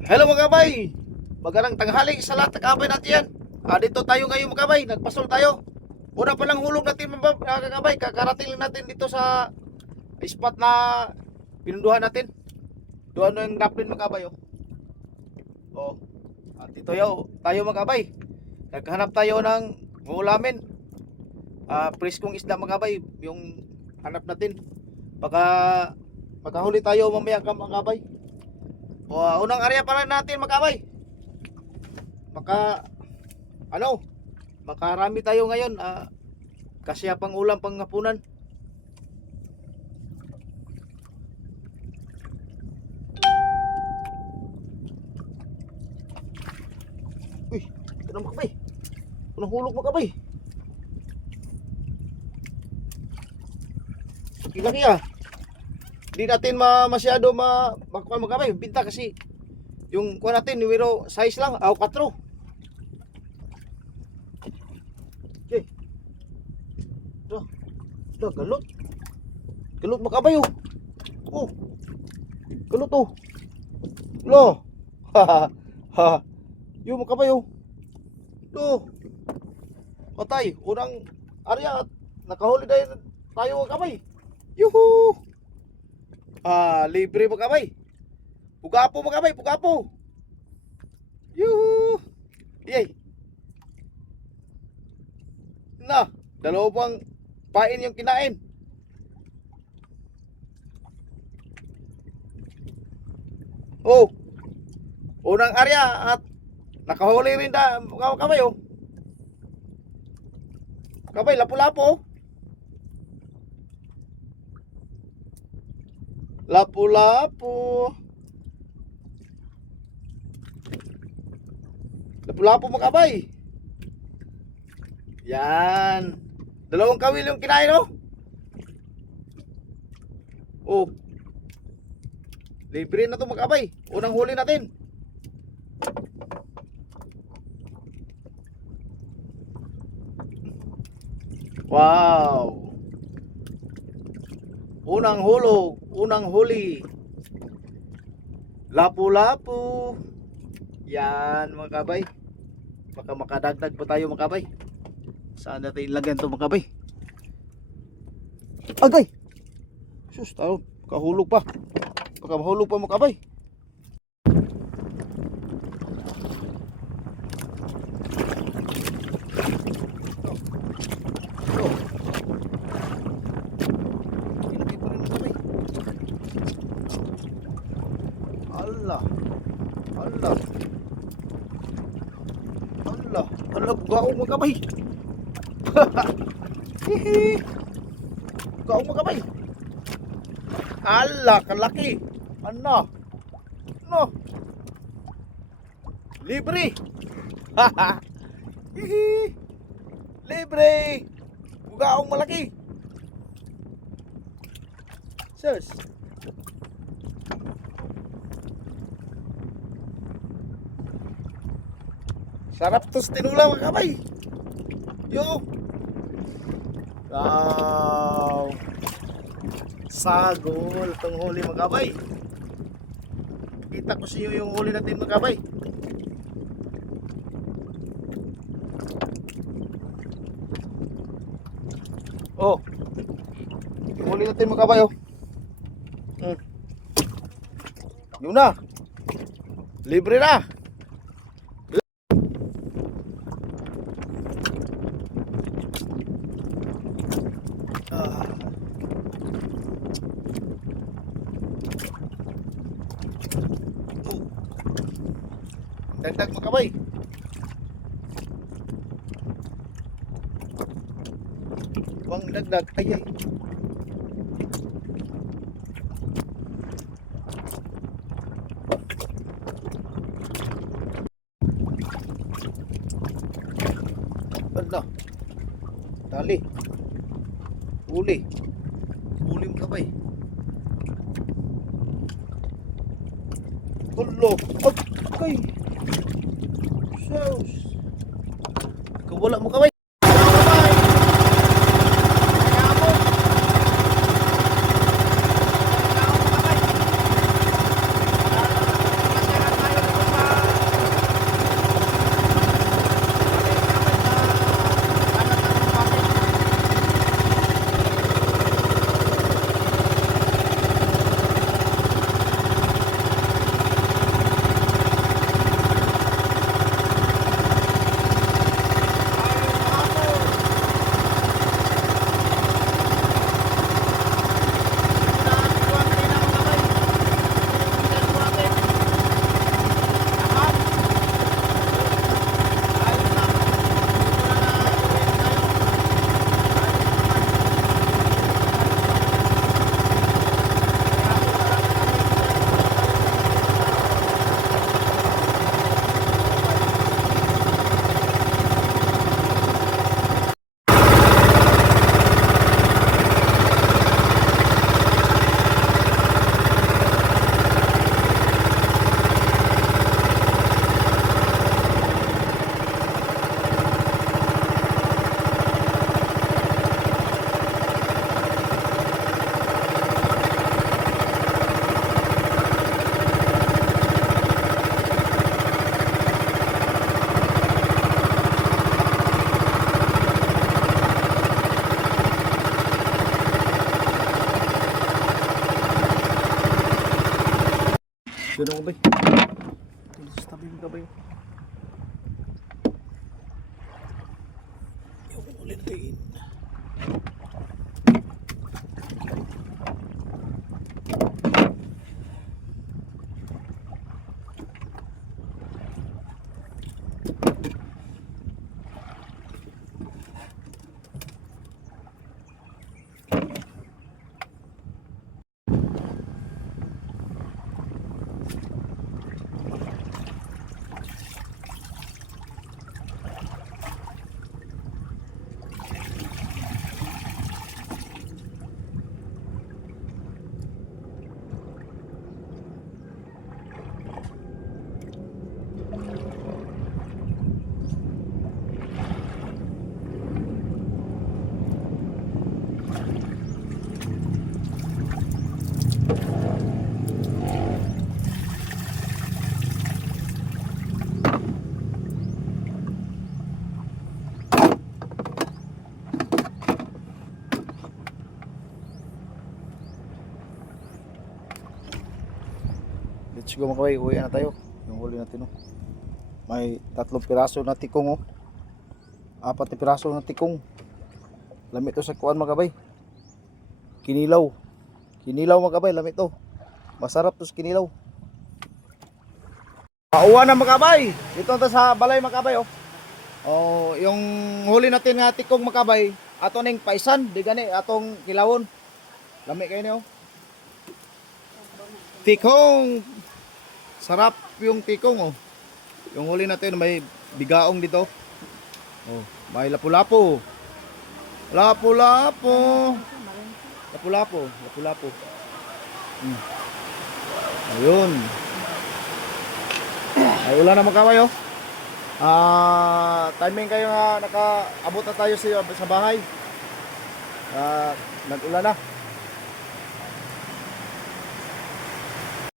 Hello mga kabay, magandang tanghali sa lahat ng kabay natin yan. Dito tayo ngayon mga kabay, nagpasol tayo. Una pa lang hulog natin mga kabay, kakarating lang natin dito sa spot na pinunduhan natin. Doon yung grappling mga kabay. At dito tayo mga kabay, naghanap tayo ng ulamin. Preskong isda mga kabay, yung hanap natin. Baka makahuli tayo mamaya mga kabay. Unang area pala natin magkabay. Makarami tayo ngayon. Kasya pang ulam pang hapunan. Uy, ito na makabay. Unang hulog makabay. Laki Hindi natin masyado makuha magkabay. Binta kasi yung kuha natin numero size lang, 4. Okay. Galot. Galot makabay Galot Lo. Yung makabay Lo. Patay, unang area nakahuli tayo makabay. Yuhu. Libre magkabay. Pugapo magkabay, pugapo. Yuhu. Yay. Na, dalawang pain yung kinain. Unang area at nakahuli rin magkabay Kabay, lapu-lapo. Lapu-lapu. Lapu-lapu makabay. Yan. Dalawang kawil yung kinain Libre na to makabay. Unang huli natin. Wow. Unang hulog, unang huli. Lapu-lapu. Yan mga kabay. Baka makadagdag pa tayo mga kabay. Saan natin ilagyan ito mga kabay? Agay! Sus, tao, kahulog pa. Baka mahulog pa mga kabay. Gaong magkabay. Gaong magkabay. Kalaki. Ano? Libre. Libre. Gaong malaki. Sus. Sarap tos tinula mga kabay. Wow. Sagol itong huli mga kabay. Kita ko sa iyo yung huli natin mga kabay. Huli natin mga kabay Yun na. Libre na. Dagdag makabay. Wang dagdag. Ay. Ano? Dali. Uli makabay. Ulo. Okay. Wala mo kabay. Dito sa tabi mga kabay. Yung huli natin. Let's go mga kabay, uwi na tayo. Yung huli natin oh. May 3 piraso na tikong oh. 4 na piraso na tikong. Lamit to sa kuan mga kabay. Kinilaw. Kinilaw mga kabay, lamit to. Masarap to sa kinilaw. Pauwan na mga kabay. Dito na sa balay mga kabay oh. Oh, yung huli natin nga tikong mga kabay, ato ning paisan, di gani atong kilawon. Lami kayo niyo. Tikong. Sarap yung tikong oh. Yung huli natin may bigaong dito. Oh, may lapu-lapu. Lapu-lapu. Lapu-lapu, lapu-lapu. Ayun. Ay ulan na mga kabay oh. Timing kayo nga nakaabot na tayo sa bahay. Nag-ulan na.